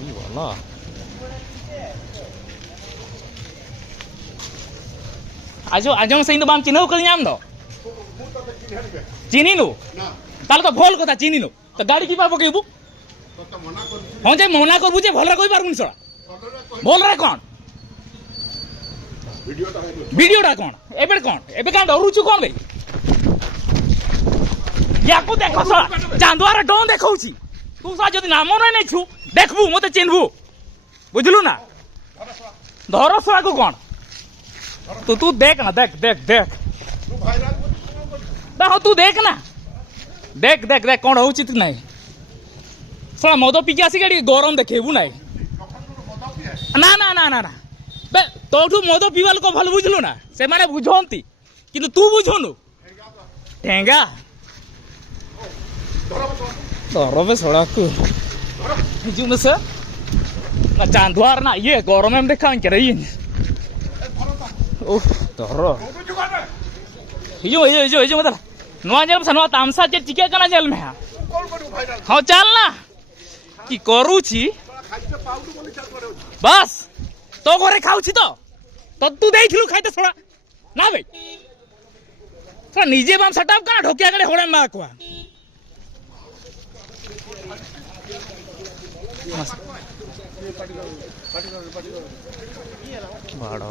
बोला आजो आजो से इन बाम चिन्ह कर नाम दो चिनी नु ताल तो भल कथा चिनी नु तो गाड़ी की पाबो केबु हां जे मना करबु जे भलरा कहि पारबुनी सळा भलरा कोन वीडियोटा कोन एबे का डरुछु कोन बे याको देखो सळा चांदवार डोन देखौची तू सा जदी नाम नै छु देखबु मते चिन्हबु बुझलु ना धर सळा को कोन तू देख ना देख देख देख तू देख ना देख देख देख कौन हो चित नहीं सला मद पिकी आसी गाड़ी गरम देखेबू ना ना ना ना ना ना बे तोठू मद पीवा लोक भल बुझलु ना से माने बुझंती किंतु तू बुझनु ठेंगा धरबे सड़क हिजुन से ना चांदवार ना ये गरम में देखा करे ओह धर हिजो मतलब नुआ जेल से नुआ तामसा जे टिके कना जेल में हां चल ना कि करू छी बस तो घरे खाऊ छी तो तू देखलु खाइते छोड़ा ना बे छोड़ा निजे बाम सेटअप कना ढोकिया गले होड़े मा को बाड़ो